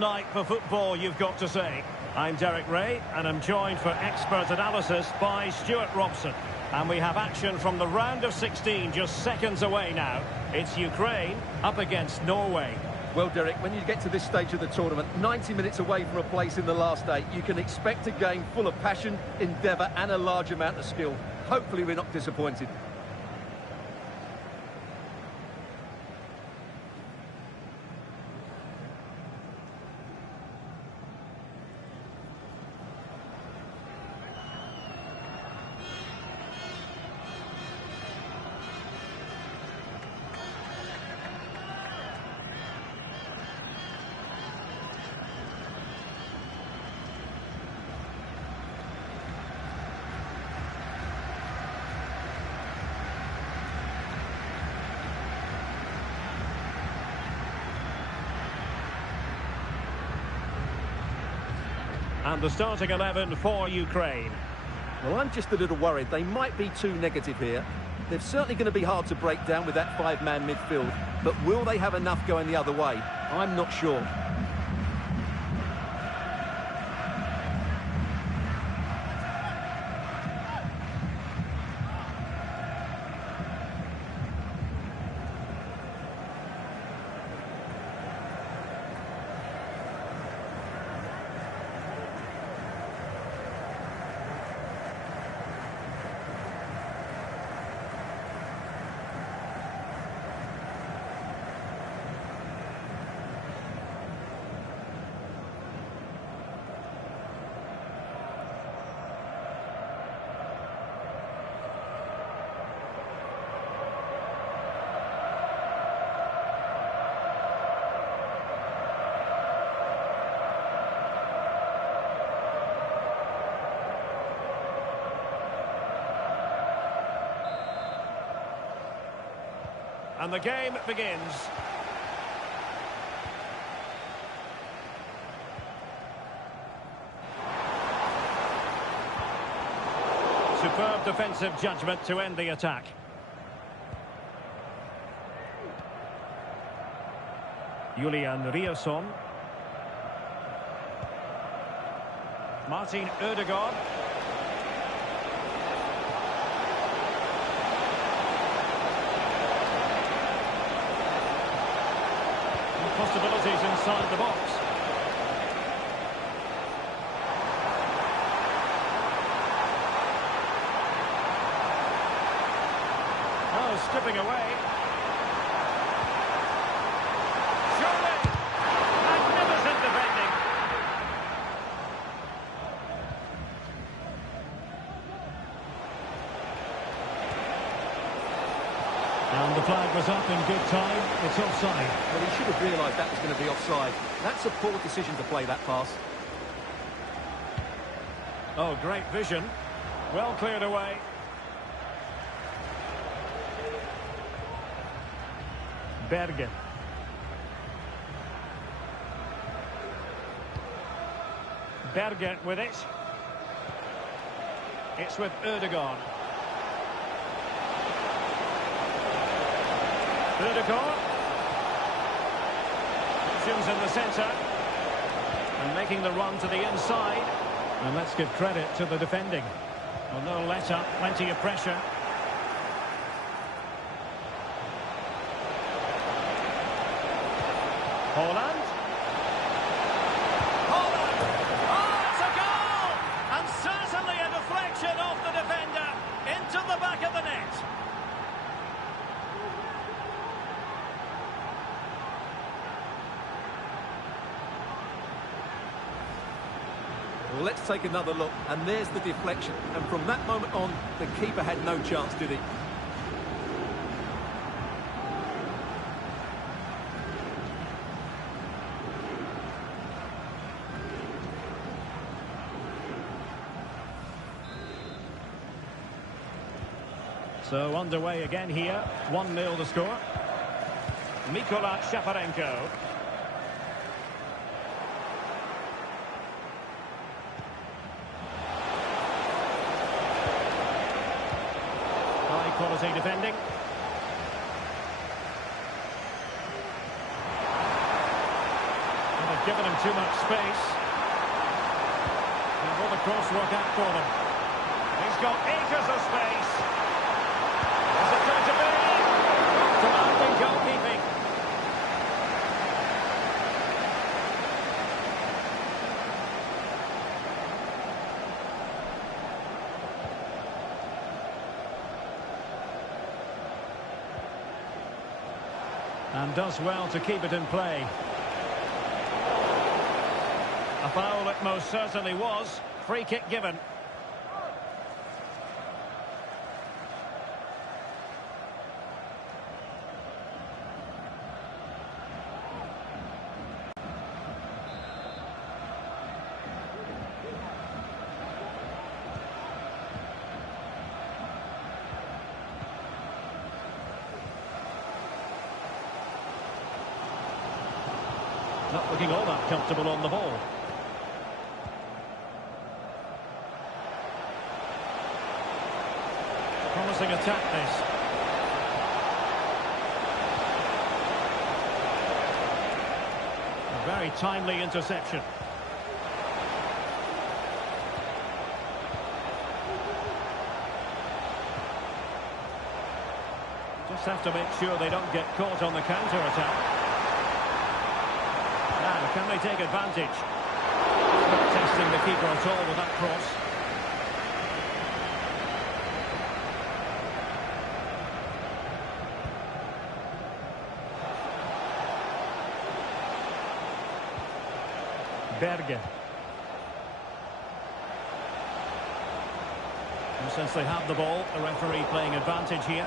night for football, you've got to say. I'm Derek Ray, and I'm joined for expert analysis by Stuart Robson. And we have action from the round of 16 just seconds away now. It's Ukraine up against Norway. Well, Derek, when you get to this stage of the tournament, 90 minutes away from a place in the last 8, you can expect a game full of passion, endeavour and a large amount of skill. Hopefully we're not disappointed. And the starting 11 for Ukraine. Well, I'm just a little worried. They might be too negative here. They're certainly going to be hard to break down with that five-man midfield. But will they have enough going the other way? I'm not sure. And the game begins. Superb defensive judgment to end the attack. Julian Riasson. Martin Ødegaard. Possibilities inside the box. Oh, stripping away. Surely! Magnificent defending. And the flag was up in good time. It's offside. Well, he should have realised that was going to be offside. That's a poor decision to play that pass. Oh, great vision. Well cleared away. Bergen. Bergen with it. It's with Ødegaard. Ødegaard. Options in the centre. And making the run to the inside. And let's give credit to the defending. Well, no let-up, plenty of pressure. Holland. Holland! Oh, it's a goal! And certainly a deflection off the defender into the back of the net. Well, let's take another look. And there's the deflection. And from that moment on, the keeper had no chance, did he? So underway again here, 1-0 the score. Mikola Shaparenko. High quality defending. And a given him too much space. And will the cross work out for them? He's got acres of space. Is it going to be? Commanding goalkeeping. And does well to keep it in play. A foul it most certainly was. Free kick given. Not looking all that comfortable on the ball. Promising attack this. A very timely interception. Just have to make sure they don't get caught on the counter-attack. Now, can they take advantage? Not testing the keeper at all with that cross. Berger. And since they have the ball, the referee playing advantage here.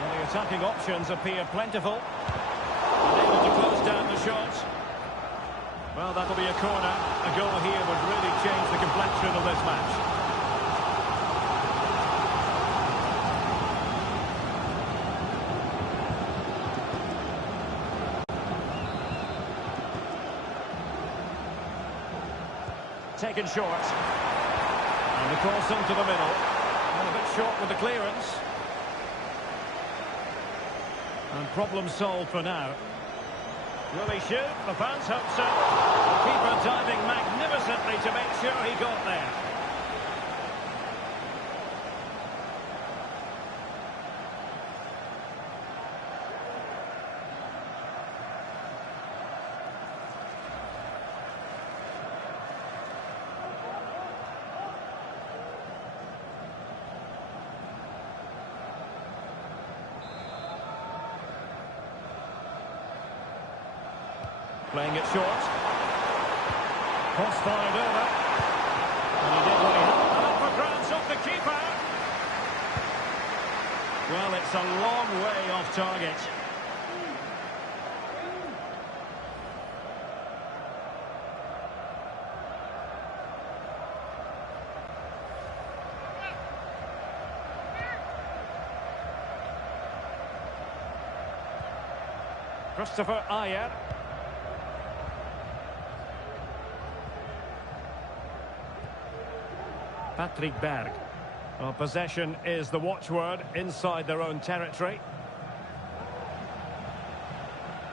Well, the attacking options appear plentiful. Able to close down the shot. Well, that'll be a corner. A goal here would really change the complexion of this match. Taken short. And the cross into the middle. And a bit short with the clearance. And problem solved for now. Will he shoot? The fans hope so. The keeper diving magnificently to make sure he got there. Playing it short. Cross fired over. And he did what he had. And up for grabs off the keeper. Well, it's a long way off target. Christopher Ayer. Patrick Berg. Well, possession is the watchword inside their own territory.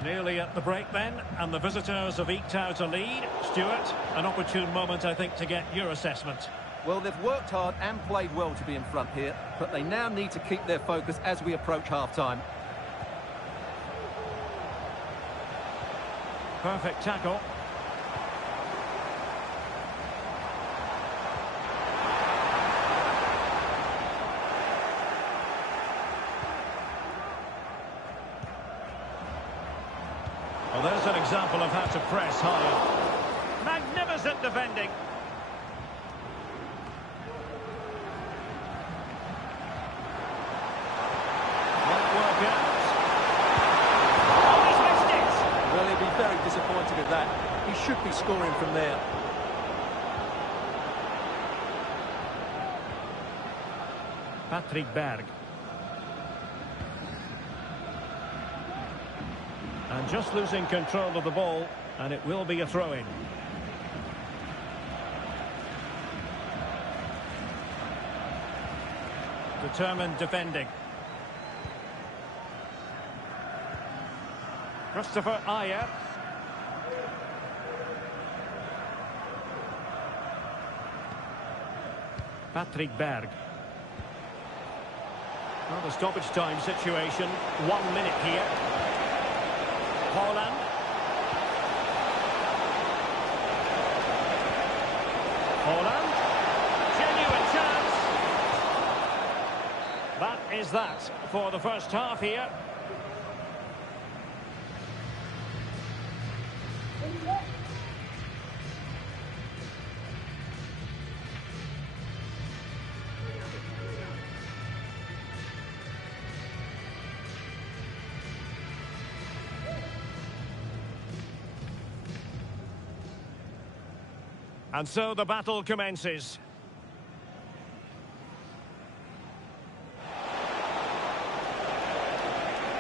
Nearly at the break then, and the visitors have eked out a lead. Stuart, an opportune moment, I think, to get your assessment. Well, they've worked hard and played well to be in front here, but they now need to keep their focus as we approach half-time. Perfect tackle. Well, there's an example of how to press higher. Magnificent defending. Won't work out. Oh, he's missed it. Well, he'll be very disappointed at that. He should be scoring from there. Patrick Berg. And just losing control of the ball, and it will be a throw-in. Determined defending. Christopher Ayer. Patrick Berg. Well, the stoppage time situation. 1 minute here. Holland. Holland. Genuine chance. That is that for the first half here. And so the battle commences.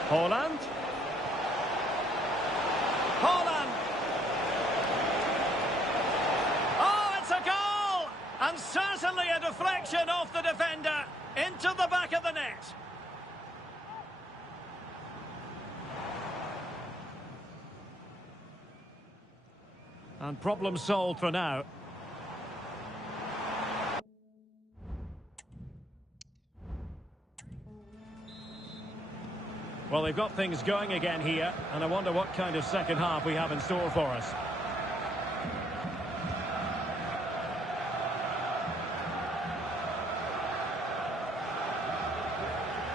Holland. Holland. Oh, it's a goal! And certainly a deflection off the defender into the back of the net. And problem solved for now. Well, they've got things going again here, and I wonder what kind of second half we have in store for us.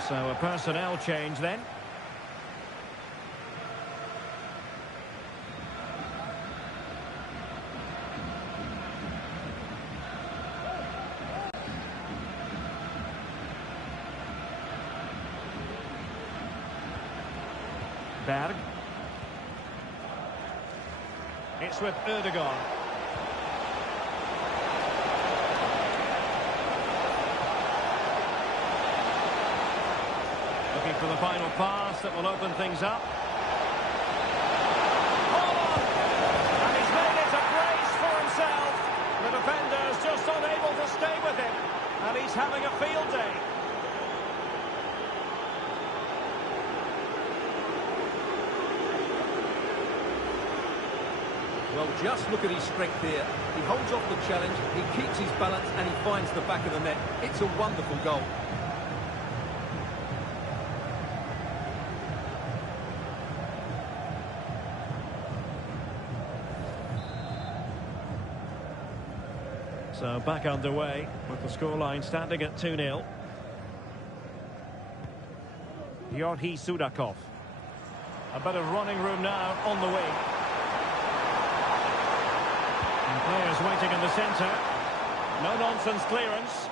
So a personnel change then. Berg. It's with Erdogan. Looking for the final pass that will open things up. Holland! And he's made it a brace for himself. The defender is just unable to stay with him. And he's having a field day. Well, just look at his strength here. He holds off the challenge, he keeps his balance, and he finds the back of the net. It's a wonderful goal. So back underway with the scoreline standing at 2-0. Yorhi Sudakov. A bit of running room now on the wing. And players waiting in the centre. No-nonsense clearance.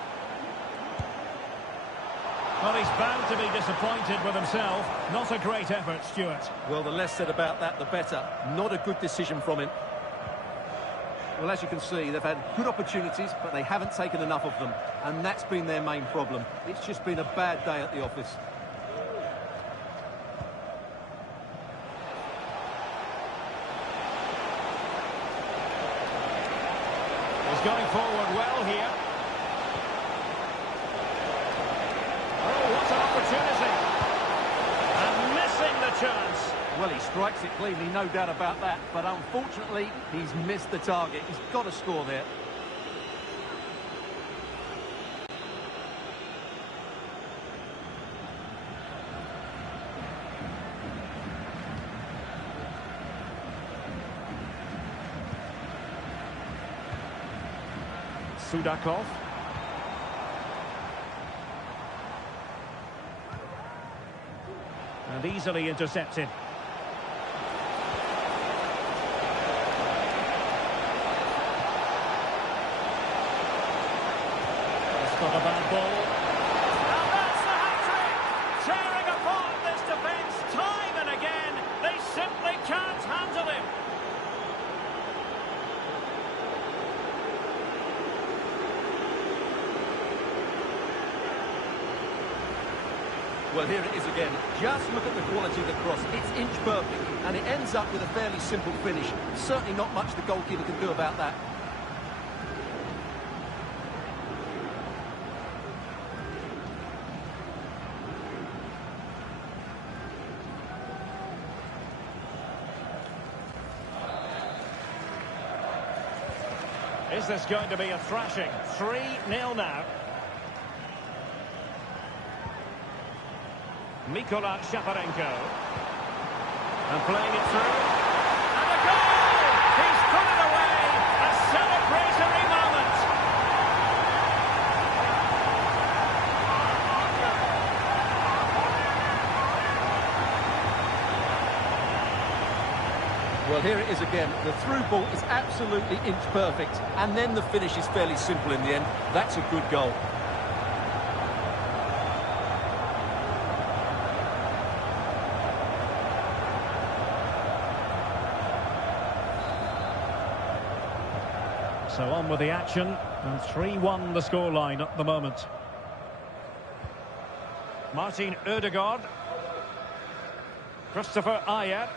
Well, he's bound to be disappointed with himself. Not a great effort, Stuart. Well, the less said about that, the better. Not a good decision from him. Well, as you can see, they've had good opportunities, but they haven't taken enough of them. And that's been their main problem. It's just been a bad day at the office. He's going forward well here. Oh, what an opportunity. And missing the chance. Well, he strikes it cleanly, no doubt about that. But unfortunately, he's missed the target. He's got to score there. Sudakov. And easily intercepted. It's not a bad ball. And that's the hat-trick! Tearing apart this defence time and again. They simply can't handle him. Well, here it is again. Just look at the quality of the cross. It's inch perfect, and it ends up with a fairly simple finish. Certainly not much the goalkeeper can do about that. Is this going to be a thrashing? 3-0 now. Mikola Shaparenko. And playing it through. And a goal! He's put it away! A celebratory moment! Well, here it is again. The through ball is absolutely inch perfect. And then the finish is fairly simple in the end. That's a good goal. So on with the action, and 3-1 the scoreline at the moment. Martin Ødegaard. Christopher Ayer.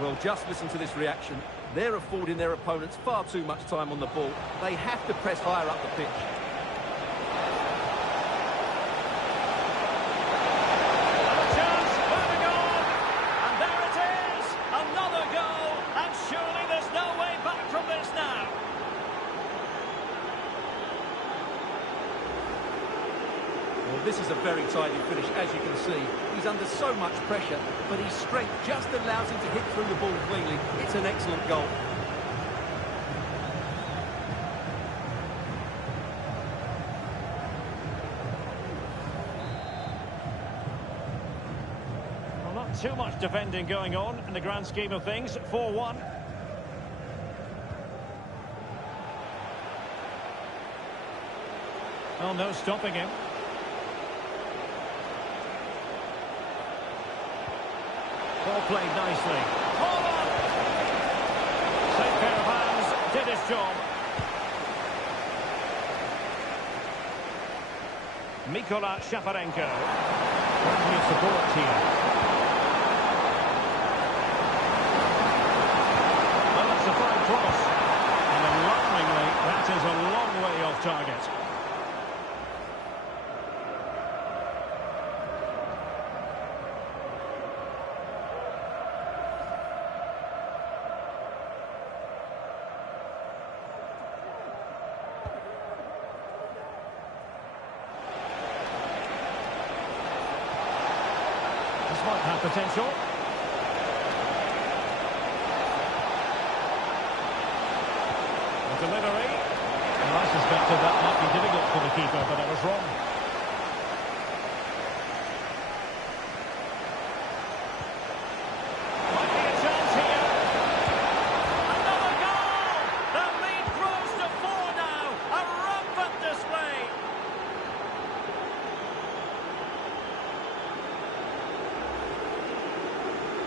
Well, just listen to this reaction. They're affording their opponents far too much time on the ball. They have to press higher up the pitch. This is a very tidy finish, as you can see. He's under so much pressure, but his strength just allows him to hit through the ball cleanly. It's an excellent goal. Well, not too much defending going on in the grand scheme of things. 4-1. Well, no stopping him. Ball played nicely. Holland! Safe pair of hands, did his job. Mikola Shaparenko. Plenty of support here. Well, that's a fine cross. And alarmingly, that is a long way off target. This might have potential. The delivery. Well, I suspected that might be difficult for the keeper, but I was wrong. Might be a chance here. Another goal! The lead grows to 4 now. A rampant display.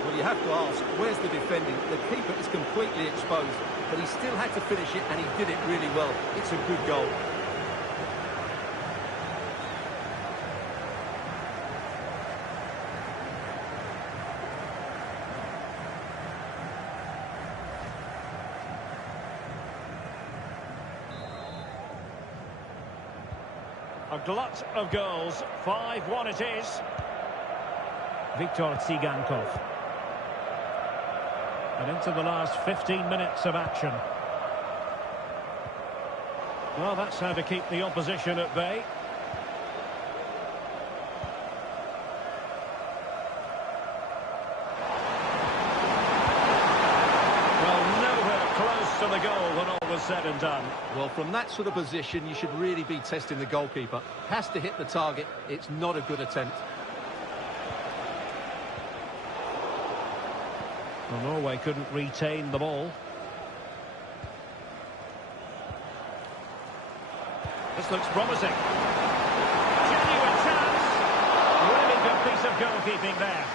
Well, you have to ask, where's the defending? The keeper is completely exposed, but he still had to finish it, and he did it really well. It's a good goal. A glut of goals. 5-1 it is. Viktor Tsigankov. And into the last 15 minutes of action. Well, that's how to keep the opposition at bay. Well, nowhere close to the goal when all was said and done. Well, from that sort of position, you should really be testing the goalkeeper. Has to hit the target. It's not a good attempt. Well, Norway couldn't retain the ball. This looks promising. Genuine chance. Really good piece of goalkeeping there.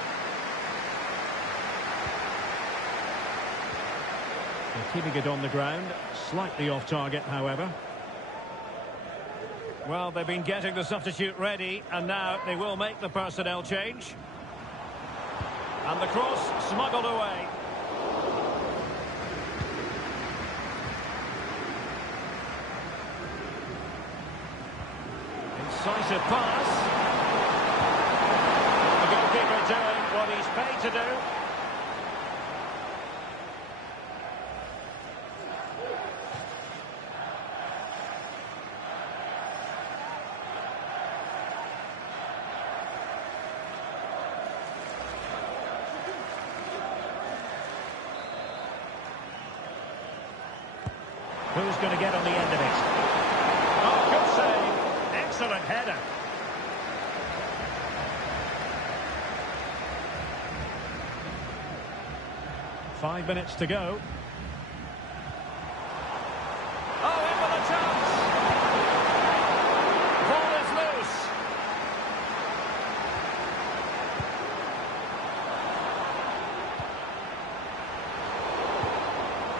They're keeping it on the ground. Slightly off target, however. Well, they've been getting the substitute ready, and now they will make the personnel change. And the cross smuggled away. Decisive pass. The goalkeeper doing what he's paid to do. Who's going to get on the end of it? Oh, good save. Excellent header. Five minutes to go. Oh, in with a chance. Ball is loose.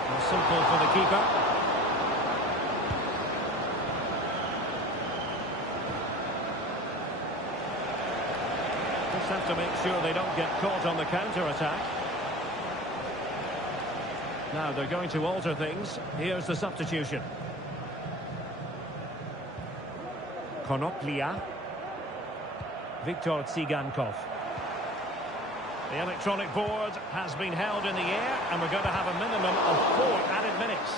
Well, simple for the keeper. Just have to make sure they don't get caught on the counter-attack. Now they're going to alter things. Here's the substitution. Konoplia. Viktor Tsigankov. The electronic board has been held in the air, and we're going to have a minimum of 4 added minutes.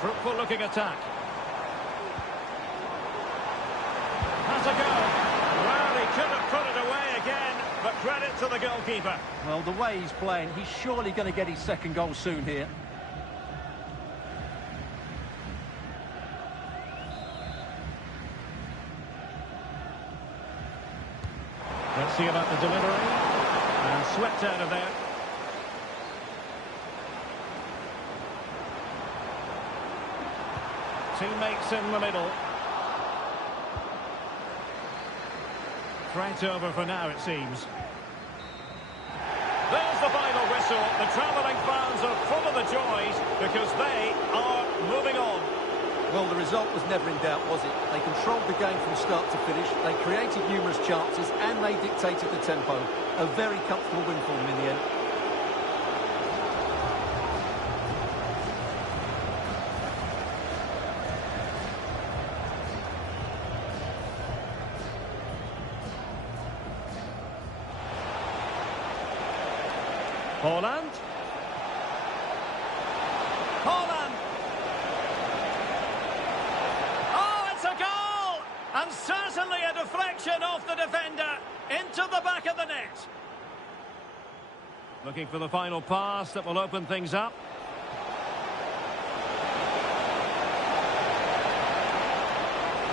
Fruitful looking attack. Has a go. Well, he could have put it away again, but credit to the goalkeeper. Well, the way he's playing, he's surely going to get his second goal soon here. Let's see about the delivery. And swept out of there. Teammates in the middle. Threat over for now, it seems. There's the final whistle. The travelling fans are full of the joys because they are moving on. Well, the result was never in doubt, was it? They controlled the game from start to finish. They created numerous chances and they dictated the tempo. A very comfortable win for them in the end. Holland. Holland. Oh, it's a goal! And certainly a deflection off the defender into the back of the net. Looking for the final pass that will open things up.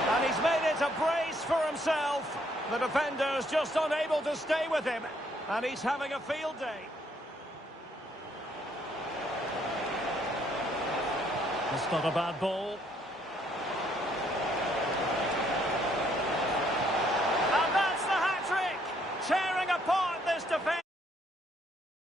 And he's made it a brace for himself. The defender's just unable to stay with him. And he's having a field day. It's not a bad ball.